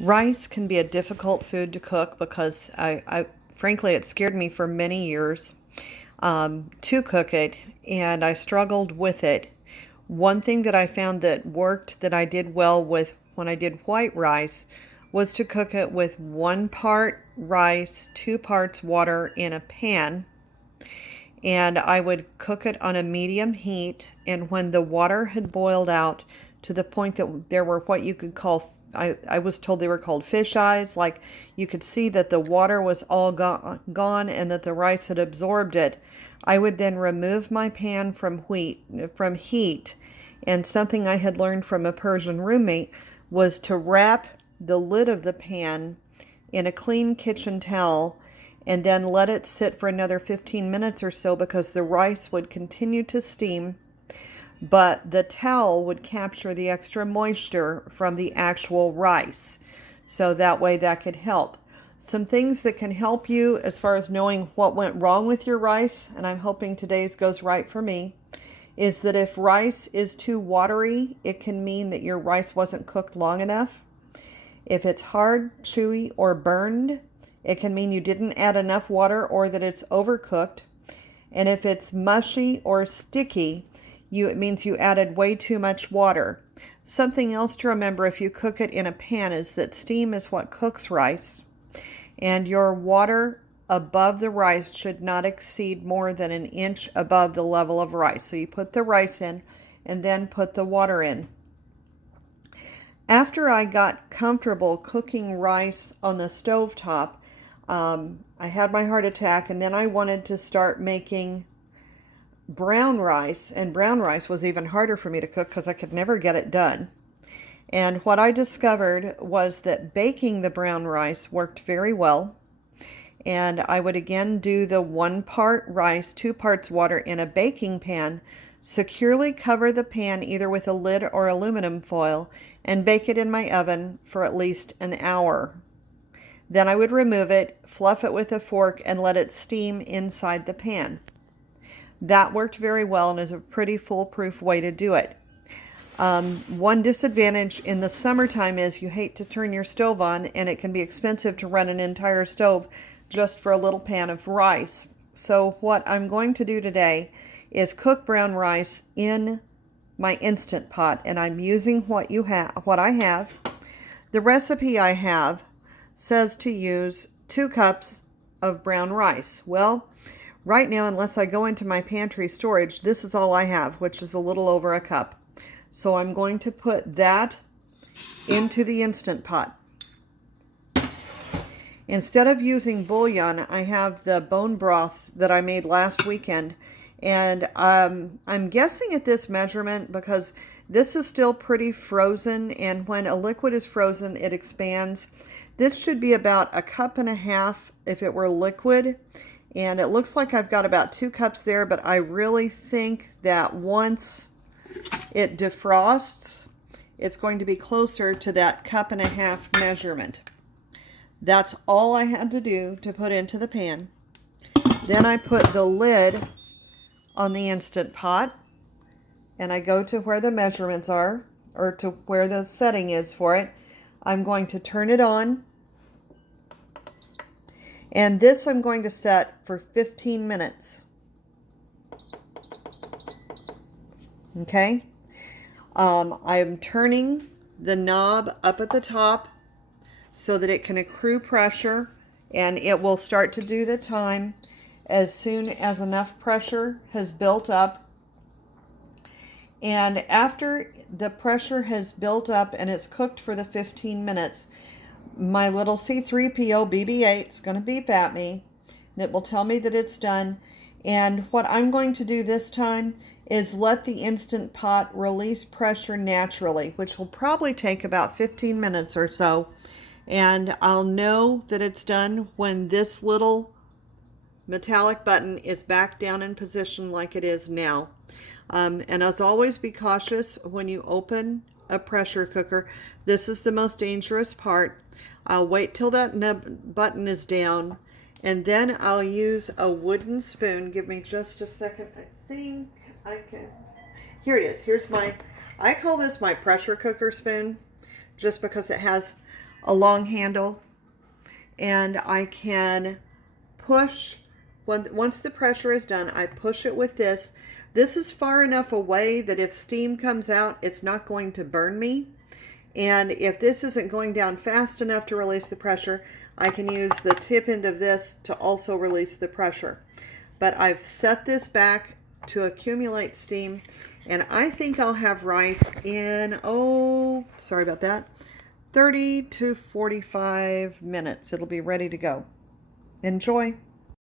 Rice can be a difficult food to cook because frankly, it scared me for many years to cook it, and I struggled with it. One thing that I found that worked that I did well with when I did white rice was to cook it with 1 part rice, 2 parts water in a pan, and I would cook it on a medium heat. And when the water had boiled out to the point that there were what you could call, I was told they were called fish eyes, like you could see that the water was all gone and that the rice had absorbed it, I would then remove my pan from heat. And something I had learned from a Persian roommate was to wrap the lid of the pan in a clean kitchen towel and then let it sit for another 15 minutes or so, because the rice would continue to steam, but the towel would capture the extra moisture from the actual rice. So that way that could help. Some things that can help you as far as knowing what went wrong with your rice, and I'm hoping today's goes right for me, is that if rice is too watery, it can mean that your rice wasn't cooked long enough. If it's hard, chewy, or burned, it can mean you didn't add enough water or that it's overcooked. And if it's mushy or sticky, it means you added way too much water. Something else to remember if you cook it in a pan is that steam is what cooks rice, and your water above the rice should not exceed more than an inch above the level of rice. So you put the rice in and then put the water in. After I got comfortable cooking rice on the stovetop, I had my heart attack, and then I wanted to start making brown rice, and brown rice was even harder for me to cook because I could never get it done. And what I discovered was that baking the brown rice worked very well. And I would again do the 1 part rice, 2 parts water in a baking pan, securely cover the pan either with a lid or aluminum foil, and bake it in my oven for at least an hour. Then I would remove it, fluff it with a fork, and let it steam inside the pan. That worked very well and is a pretty foolproof way to do it. One disadvantage in the summertime is you hate to turn your stove on, and it can be expensive to run an entire stove just for a little pan of rice. So what I'm going to do today is cook brown rice in my Instant Pot, and I'm using what I have. The recipe I have says to use 2 cups of brown rice. Well, right now, unless I go into my pantry storage, this is all I have, which is a little over a cup. So I'm going to put that into the Instant Pot. Instead of using bouillon, I have the bone broth that I made last weekend. And I'm guessing at this measurement because this is still pretty frozen, and when a liquid is frozen, it expands. This should be about 1.5 cups if it were liquid. And it looks like I've got about 2 cups there, but I really think that once it defrosts, it's going to be closer to that 1.5 cup measurement. That's all I had to do to put into the pan. Then I put the lid on the Instant Pot, and I go to where the measurements are, or to where the setting is for it. I'm going to turn it on, and this I'm going to set for 15 minutes. Okay? I'm turning the knob up at the top so that it can accrue pressure, and it will start to do the time as soon as enough pressure has built up. And after the pressure has built up and it's cooked for the 15 minutes, my little C3PO BB-8 is going to beep at me, and it will tell me that it's done. And what I'm going to do this time is let the Instant Pot release pressure naturally, which will probably take about 15 minutes or so. And I'll know that it's done when this little metallic button is back down in position like it is now. And as always, be cautious when you open a pressure cooker. This is the most dangerous part. I'll wait till that button is down, and then I'll use a wooden spoon. Give me just a second. I think I can. Here it is. I call this my pressure cooker spoon, just because it has a long handle, and I can push. Once the pressure is done, I push it with this. This is far enough away that if steam comes out, it's not going to burn me. And if this isn't going down fast enough to release the pressure, I can use the tip end of this to also release the pressure. But I've set this back to accumulate steam, and I think I'll have rice in, oh, sorry about that, 30 to 45 minutes. It'll be ready to go. Enjoy.